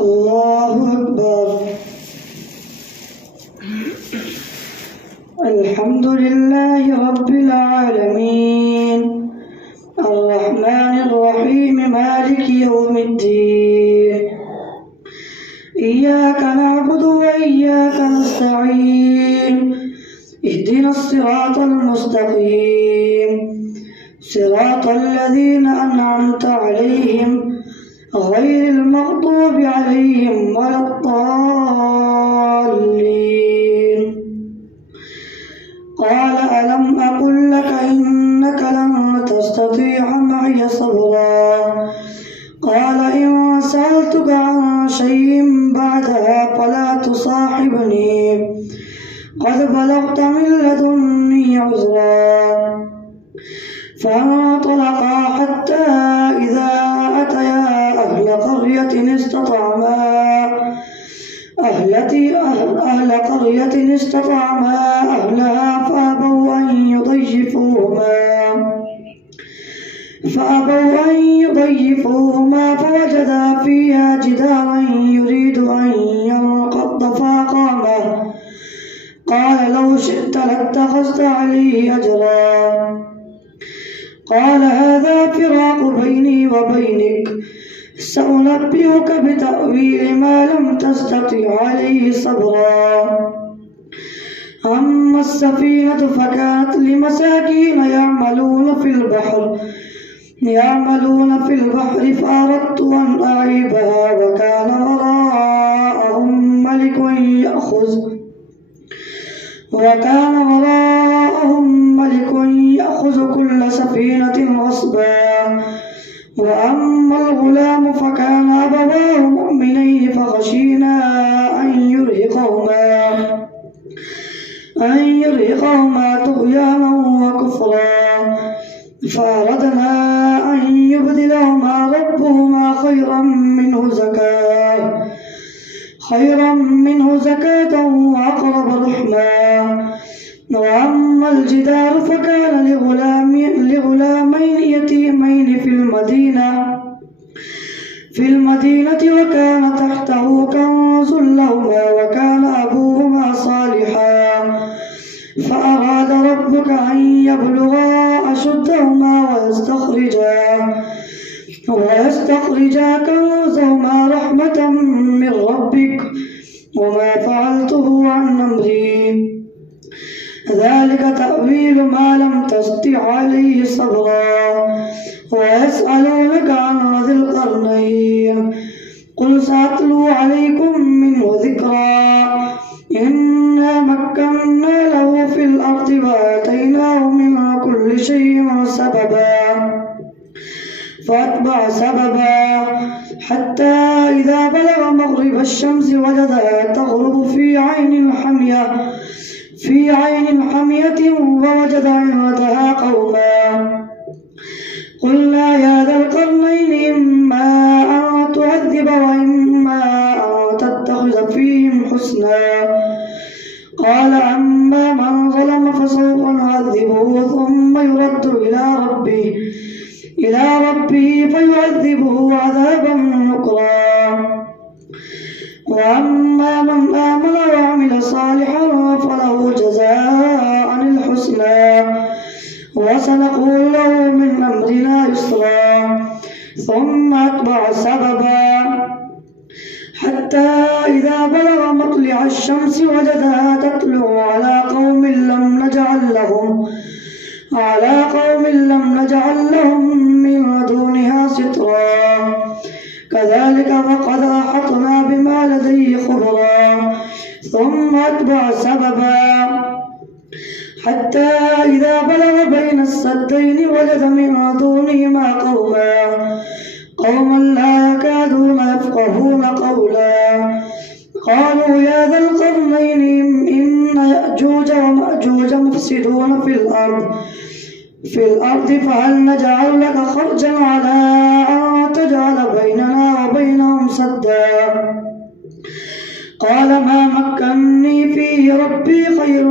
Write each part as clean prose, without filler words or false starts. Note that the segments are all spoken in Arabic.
الله أكبر. الحمد لله رب العالمين الرحمن الرحيم مالك يوم الدين. إياك نعبد وإياك نستعين. اهدنا الصراط المستقيم صراط الذين أنعمت عليهم غير المغضوب عليهم ولا الضالين. قال ألم أقل لك إنك لن تستطيع معي صبرا. قال إن سألتك عن شيء بعدها فلا تصاحبني قد بلغت من لدني عذرا. فانطلقا حتى إذا أتيا أهل قرية استطعما أهلها فأبوا أن يضيفوهما فوجدا فيها جدارا يريد أن ينقض فأقامه. قال لو شئت لاتخذت عليه أجرا. قال هذا فراق بيني وبينك سأنبئك بتأويل ما لم تستطع عليه صبرا. أما السفينة فكانت لمساكين يعملون في البحر فأردت أن أعيبها وكان وراءهم ملك يأخذ كل سفينة غصبا. وأما الغلام فكان أبواه مؤمنين فخشينا أن يرهقهما طغيانا وكفرا. فأردنا أن يبدلهما ربهما خيرا منه زكاة وأقرب رحما. وأما الجدار فكان لغلامين يتيمين في المدينة وكان تحته كنز لهما وكان أبوهما صالحا. فأراد ربك أن يبلغا أشدهما ويستخرجا كنزهما رحمة من ربك وما فعلته عن أمري ذلك تأويل ما لم تستطع عليه صبرا. ويسألونك عن ذي القرنين قل سأتلو عليكم منه ذكرا. إنا مكنا له في الأرض وآتيناه من كل شيء سببا. فأتبع سببا حتى إذا بلغ مغرب الشمس وجدها تغرب في عين حمية ووجد عندها قوما. قلنا يا ذا القرنين إما أن تعذب وإما أن تتخذ فيهم حسنا. قال أما من ظلم فسوف نعذبه ثم يرد إلى ربه فيعذبه عذابا نكرا. وأما من آمن وعمل صالحا فله جزاء الحسنى وسنقول له من أمرنا يسرا. ثم أتبع سببا حتى إذا بلغ مطلع الشمس وجدها تطلع على قوم لم نجعل لهم من دونها سترا. كذلك فقد أحطنا بما لديه خبرا. ثم أتبع سببا حتى إذا بلغ بين السدين وجد من دونهما قوما لا يكادون يفقهون قولا. قالوا يا ذا القرنين إن يأجوج ومأجوج مفسدون في الأرض فهل نجعل لك خرجا على أن تجعل بيننا وبينهم سدا. قال ما مكني فيه ربي خير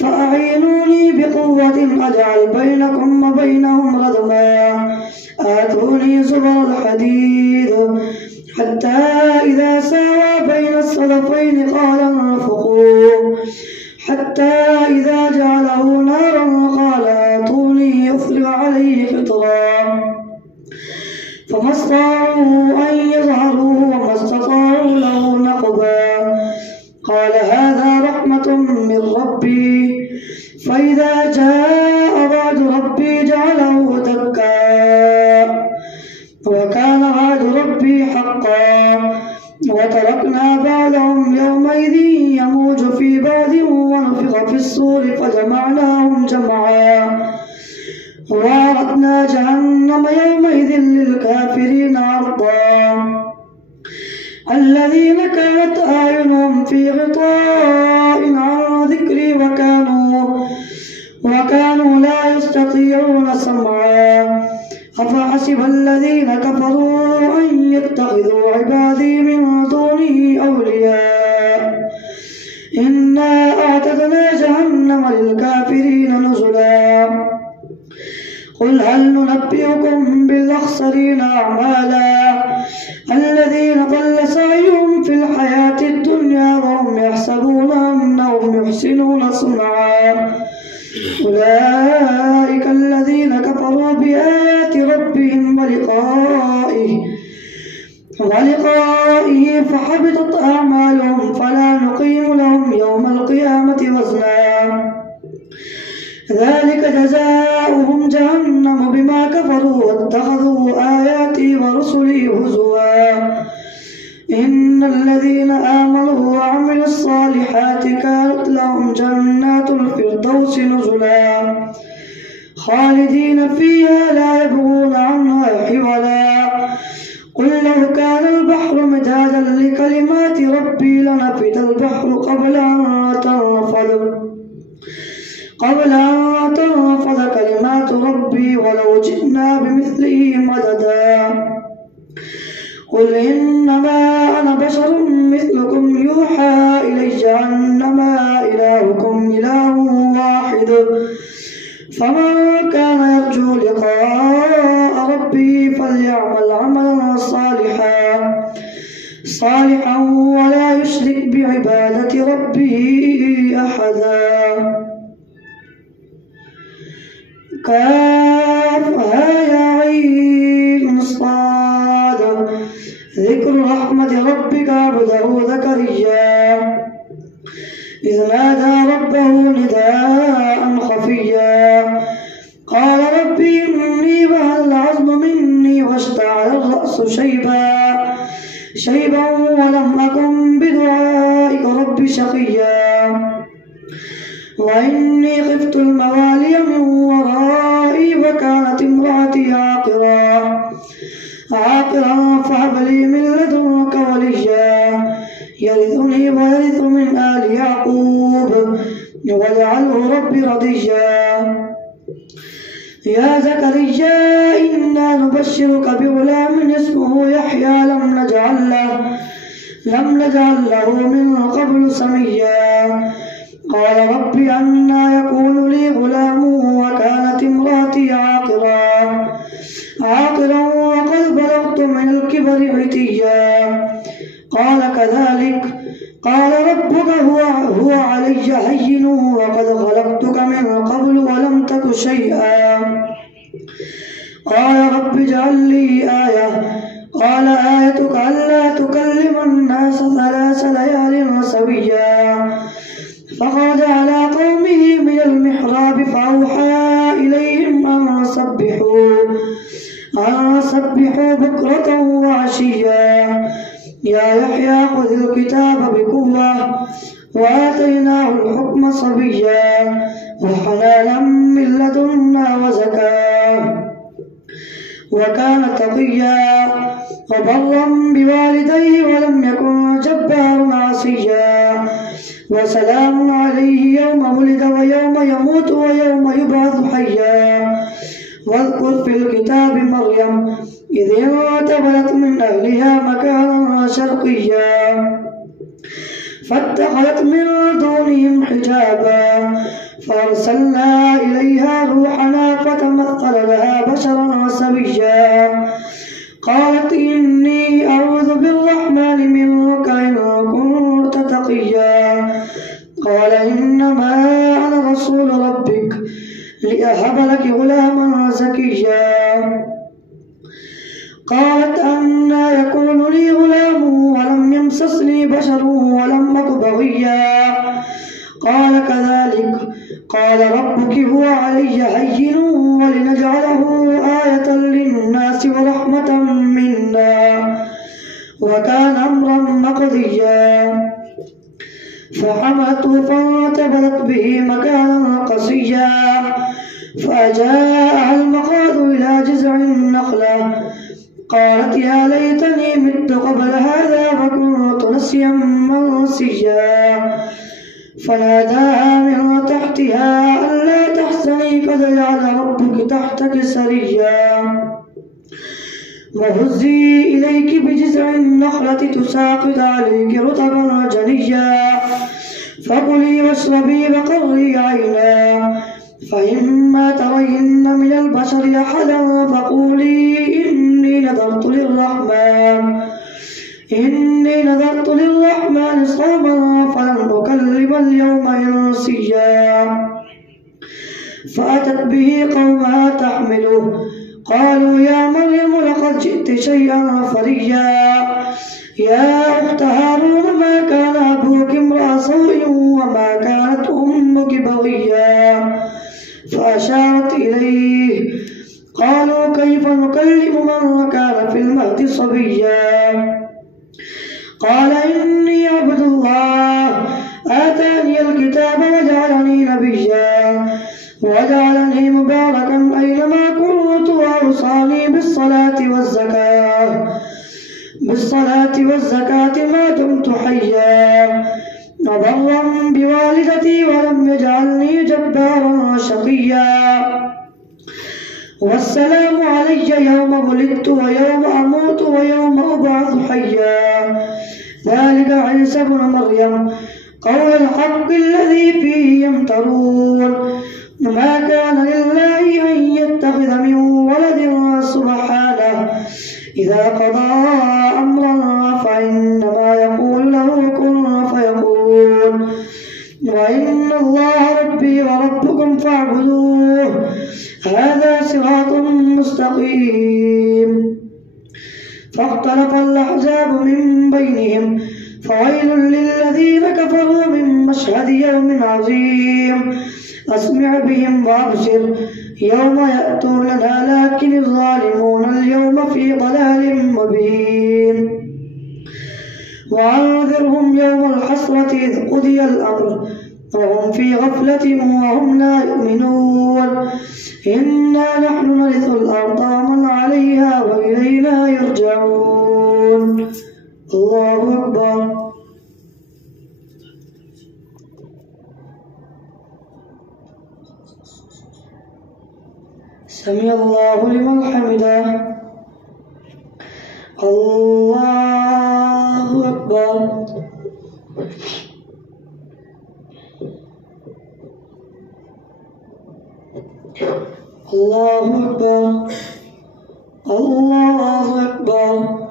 فأعينوني بقوة أجعل بينكم وبينهم ردما. آتوني زبر الحديد فطرا فما استطاعوا أن يظهروه وما استطاعوا له نقبا. قال هذا رحمة من ربي فإذا جاء وعد ربي جعله دكا وكان وعد ربي حقا. وتركنا بعضهم يومئذ يموج في بعض ونفخ في الصور فجمعناهم جمعا وأعرضنا جهنم يومئذ للكافرين عرضا. الذين كانت أعينهم في غطاء عن ذكري وكانوا لا يستطيعون سمعا. أفحسب الذين كفروا أن يتخذوا عبادي من دونه أولياء إنا أعتدنا جهنم للكافرين نزلا. قل هل ننبئكم بالأخسرين أعمالا الذين ضل سعيهم في الحياة الدنيا وهم يحسبون أنهم يحسنون صنعا. أولئك الذين كفروا بآيات ربهم ولقائه فحبطت أعمالهم فلا نقيم لهم يوم القيامة وزنا. ذلك جزاؤهم جهنم بما كفروا واتخذوا آياتي ورسلي هزوا. إن الذين آمنوا وعملوا الصالحات كانت لهم جنات الفردوس نزلا خالدين فيها لا يبغون عنها حولا. قل لو كان البحر مدادا لكلمات ربي لنفد البحر قبل أن تنفذ كلمات ربي ولو جئنا بمثله مددا. قل إنما أنا بشر مثلكم يوحى إلي أنما إلهكم إله واحد فمن كان يرجو لقاء ربه فليعمل عملا صالحا ولا يشرك بعبادة ربه أحدا. كافها يا عين صاد ذكر رحمة ربك عبده زكريا إذ نادى ربه نداء خفيا قال رب إني وهن العظم مني واشتعل الرأس شيبا ولم أكن بدعائك رب شقيا. وإني خفت الموالي من ورائي وكانت امرأتي عاقرا فهب لي من لدنك وليا يرثني ويرث من آل يعقوب واجعله ربي رضيا. يا زكريا إنا نبشرك بغلام اسمه يحيى لم نجعل له من قبل سميا. قال رب أنى يكون لي غلام وكانت امرأتي عاقرا وقد بلغت من الكبر عتيا. قال كذلك قال ربك هو علي هين وقد خلقتك من قبل ولم تك شيئا. قال رب اجعل لي آية. قال آيتك ألا تكلم الناس 3 ليال سويا. فخرج على قومه من المحراب فأوحى إليهم أن سبحوا بكرة وعشيا. يا يحيى خذ الكتاب بقوة وآتيناه الحكم صبيا وحنانا من لدنا وزكاة وكان تقيا وبرا بوالديه ولم يكن جبارا عصيا. وسلام عليه يوم ولد ويوم يموت ويوم يبعث حيا. واذكر في الكتاب مريم إذ انتبذت من أهلها مكانا شرقيا فاتخذت من دونهم حجابا فأرسلنا إليها روحنا فتمثل لها بشرا سويا. قالت إني أعوذ بالرحمن منك إن كنت تقيا. قال إنما أنا رسول ربك لأهب لك غلاما زكيا. قالت أنى يكون لي غلام ولم يمسسني بشر ولم أك بغيا قال كذلك قال ربك هو علي هين ولنجعله آية للناس ورحمة منا وكان أمرا مقضيا فحملته فانتبذت به مكانا قصيا فأجاءها المخاض إلى جذع النخلة قالت يا ليتني مت قبل هذا فكنت نسيا منسيا فناداها من تحتها ألا تحزني قد جعل ربك تحتك سريا وهزي إليك بجذع النخلة تساقط عليك رطبا جنيا فكلي واشربي وقري عينا فإما ترين من البشر أحدا فقولي إني نذرت للرحمن صوما فلن أكلم اليوم إنسيا فأتت به قومها تحمله قالوا يا مريم لقد جئت شيئا فريا يا أخت هارون ما كان أبوك امرأ سوء وما كانت أمك بغيا فأشارت إليه قالوا كيف نكلم من كان في المهد صبيا قال إني عبد الله آتاني الكتاب وجعلني نبيا وجعلني مباركا أينما كنت وأوصاني بالصلاة والزكاة ما دمت حيا وبرا بوالدتي ولم يجعلني جبارا شقيا والسلام علي يوم ولدت ويوم أموت ويوم أبعث حيا ذلك عيسى بن مريم قول الحق الذي فيه يمترون ما كان لله أن يتخذ من ولد سبحانه إذا قضى أمرا فإنما يقول له كن فيكون وإن الله ربي وربكم فاعبدوه هذا صراط مستقيم فاختلف الأحزاب من بينهم فويل للذين كفروا من مشهد يوم عظيم أسمع بهم وأبصر يوم يأتوننا لكن الظالمون اليوم في ضلال مبين وأنذرهم يوم الحسرة إذ قضي الأمر وهم في غفلة وهم لا يؤمنون إنا نحن نرث الأرض ومن عليها وإلينا يرجعون الله أكبر سمع الله لمن حمده الله أكبر الله أكبر الله أكبر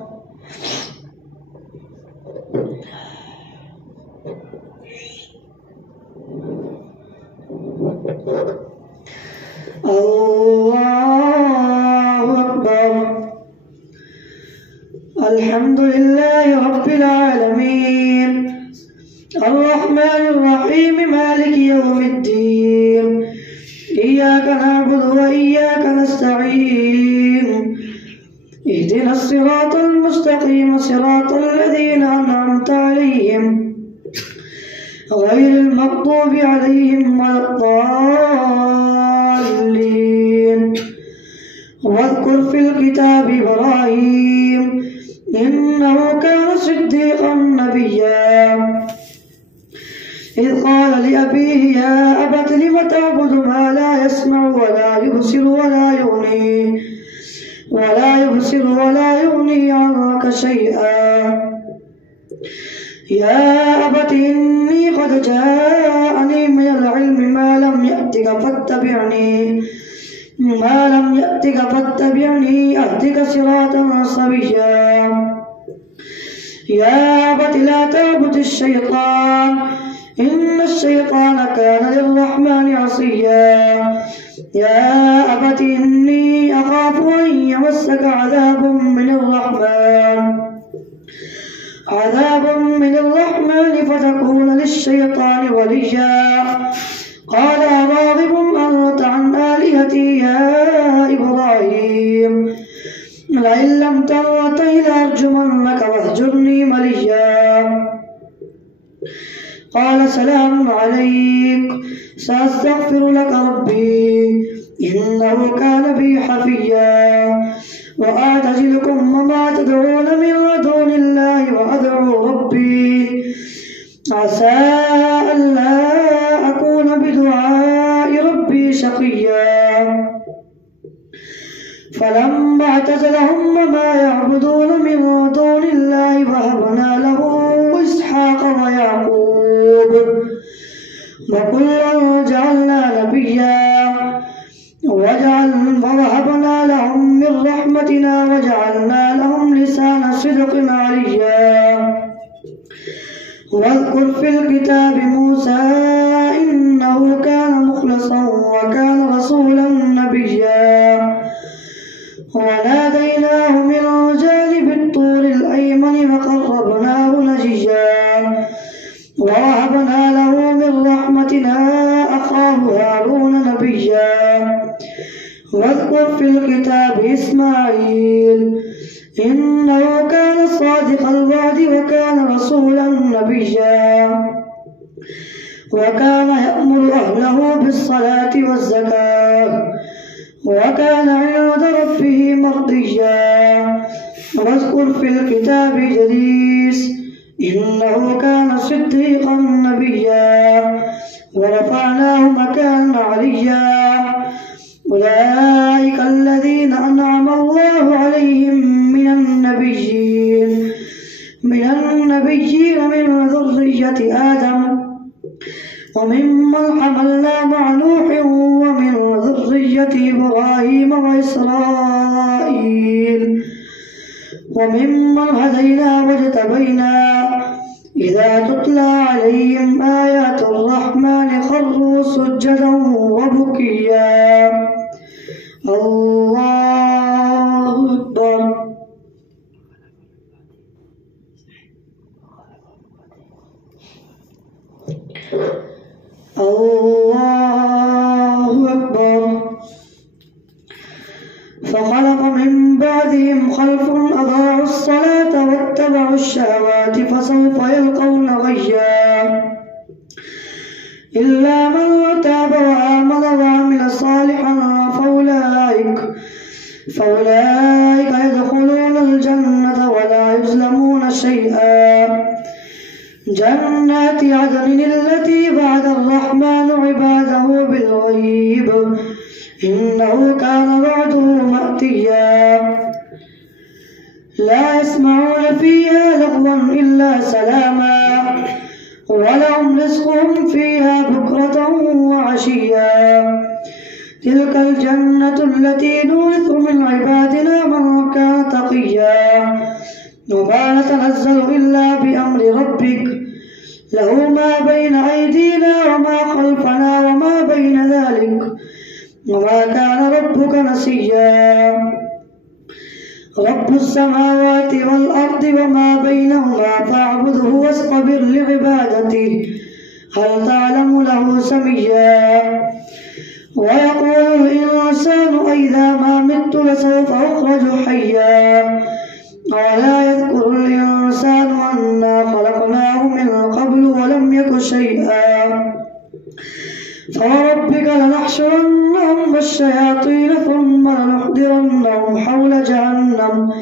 الله أكبر الحمد لله رب العالمين الرحمن الرحيم مالك يوم الدين إياك نعبد وإياك نستعين اهدنا الصراط المستقيم صراط الذين أنعمت عليهم غير المغضوب عليهم ولا الضالين واذكر في الكتاب إبراهيم إنه كان صديقا نبيا إذ قال لأبيه يا أبت لم تعبد ما لا يسمع ولا يبصر ولا يغني عنك شيئا يا أبت إني قد جاءني من العلم ما لم يأتك فاتبعني أهدك صراطا سويا يا أبت لا تعبد الشيطان إن الشيطان كان للرحمن عصيا يا أبت إني أخاف أن يمسك عذاب من الرحمن فتكون للشيطان وليا قال راغب أنت عن آلهتي يا إبراهيم لئن لم تنته لأرجمنك واهجرني مليا قال سلام عليك سأستغفر لك ربي إنه كان بي حفيا وأعتزلكم وما تدعون من دون الله وأدعو ربي عسى ألا أكون بدعاء ربي شقيا فلما اعتزلهم وما يعبدون من دون الله وهبنا له إسحاق ويعقوب وكلا جعلنا نبيا ووهبنا لهم من رحمتنا وجعلنا لهم لسان صدق عليا واذكر في الكتاب موسى إنه كان مخلصا وكان رسولا نبيا وناديناه من جانب الطور الأيمن وقربناه نجيا ووهبنا له من رحمتنا أخاه هارون نبيا واذكر في الكتاب إسماعيل إنه كان صادق الوعد وكان رسولا نبيا وكان يأمر أهله بالصلاة والزكاة وكان عند ربه مرضيا واذكر في الكتاب إدريس إنه كان صديقا نبيا ورفعناه مكانا عليا أولئك الذين أنعم الله عليهم من النبيين من ذرية آدم وممن حملنا مع نوح ومن ذرية إبراهيم وإسرائيل وممن هدينا واجتبينا إذا تتلى عليهم آيات الرحمن خروا سجدا وبكيا الله أكبر الله أكبر فخلف من بعدهم خلف أضاعوا الصلاة واتبعوا الشهوات فسوف يلقون غيا إلا من تاب وآمن وعمل صالحا فأولئك يدخلون الجنة ولا يظلمون شيئا جنات عدن التي وعد الرحمن عباده بالغيب إنه كان وعده مأتيا لا يسمعون فيها لغوا إلا سلاما ولهم رزقهم فيها بكرة وعشيا تلك الجنة التي نورث من عبادنا من كان تقيا وما نتنزل إلا بأمر ربك له ما بين أيدينا وما خلفنا وما بين ذلك وما كان ربك نسيا رب السماوات والأرض وما بينهما فاعبده واصطبر لعبادته هل تعلم له سميا ويقول الإنسان أئذا ما مت لسوف أخرج حيا ولا يذكر الإنسان أنا خلقناه من قبل ولم يك شيئا فوربك لنحشرنهم والشياطين ثم لنحضرنهم حول جهنم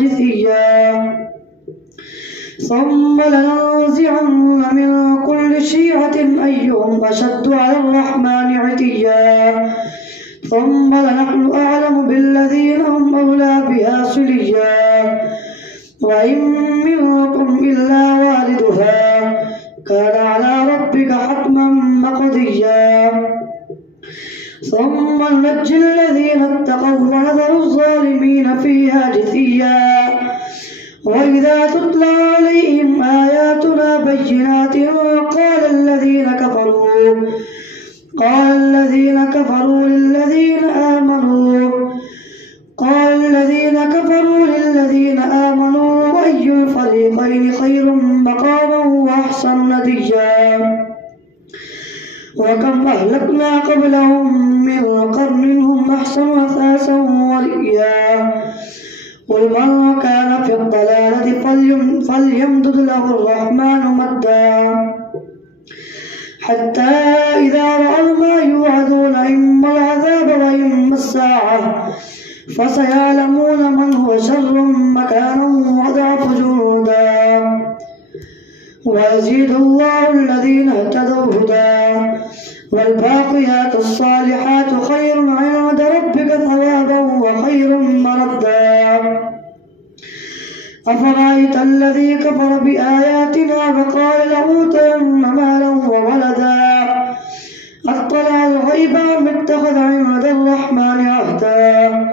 جثيا ثم لننزعن من كل شيعة أيهم أشد على الرحمن عتيا ثم لنحن أعلم بالذين هم أولى بها صليا وإن منكم إلا واردها كان على ربك حتما مقضيا ثم ننجي الذين اتقوا ونذر الظالمين فيها جثيا وإذا تتلى عليهم آياتنا بينات قال الذين كفروا للذين آمنوا أي الفريقين خير مقاما وأحسن نديا وكم أهلكنا قبلهم من قرن هم أحسن أثاثا ورئيا قل من كان في الضلالة فليمدد له الرحمن مدا حتى إذا رأوا ما يوعدون إما العذاب وإما الساعة فسيعلمون من هو شر مكانا وأضعف جنودا ويزيد الله الذين اهتدوا هدى والباقيات الصالحات خير عند ربك ثوابا وخير مردا أفرأيت الذي كفر بآياتنا وقال لأوتين مالا وولدا أطلع الغيب أم اتخذ عند الرحمن عهدا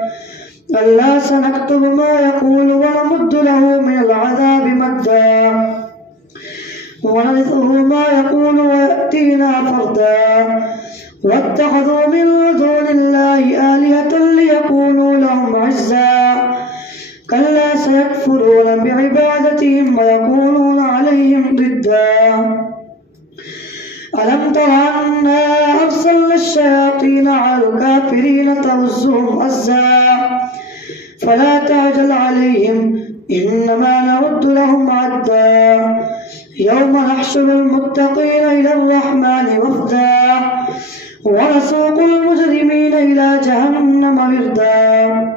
ألا سنكتب ما يقول ونمد له من العذاب مدا ونرثه ما يقول ويأتينا فردا واتخذوا من دون الله آلهة ليكونوا لهم عزا كلا سيكفرون بعبادتهم ويكونون عليهم ضدا ألم تر أنا أرسلنا الشياطين على الكافرين تؤزهم أزا فلا تعجل عليهم إنما نعد لهم عدا يوم نحشر المتقين إلى الرحمن وفدا ونسوق المجرمين إلى جهنم وردا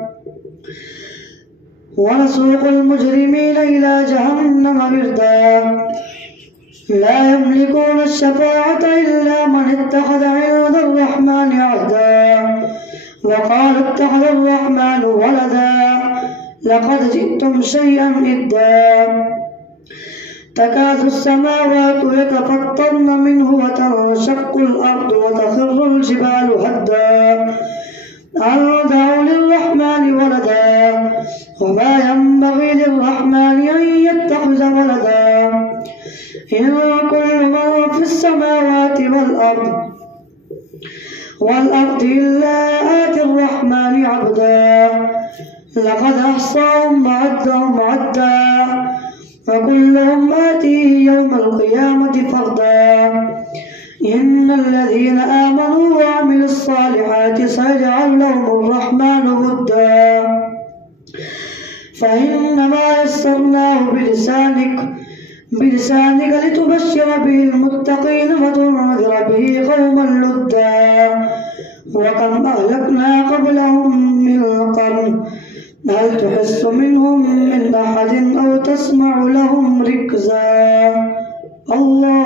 لا يملكون الشفاعة إلا من اتخذ عند الرحمن عهدا وقال اتخذ الرحمن ولدا لقد جئتم شيئا إدا تكاد السماوات يتفطرن منه وتنشق الأرض وتخر الجبال هدا أن دعوا للرحمن ولدا وما ينبغي للرحمن أن يتخذ ولدا إن كل من في السماوات والأرض إلا آتي الرحمن عبدا لقد أحصاهم وعدهم عدا وكلهم آتيه يوم القيامة فردا إن الذين آمنوا وعملوا الصالحات سيجعل لهم الرحمن ودا فإنما يسرناه بلسانك لتبشر به المتقين وتنذر به قوما لدا وكم أهلكنا قبلهم من قرن هل تحس منهم من أحد أو تسمع لهم ركزا الله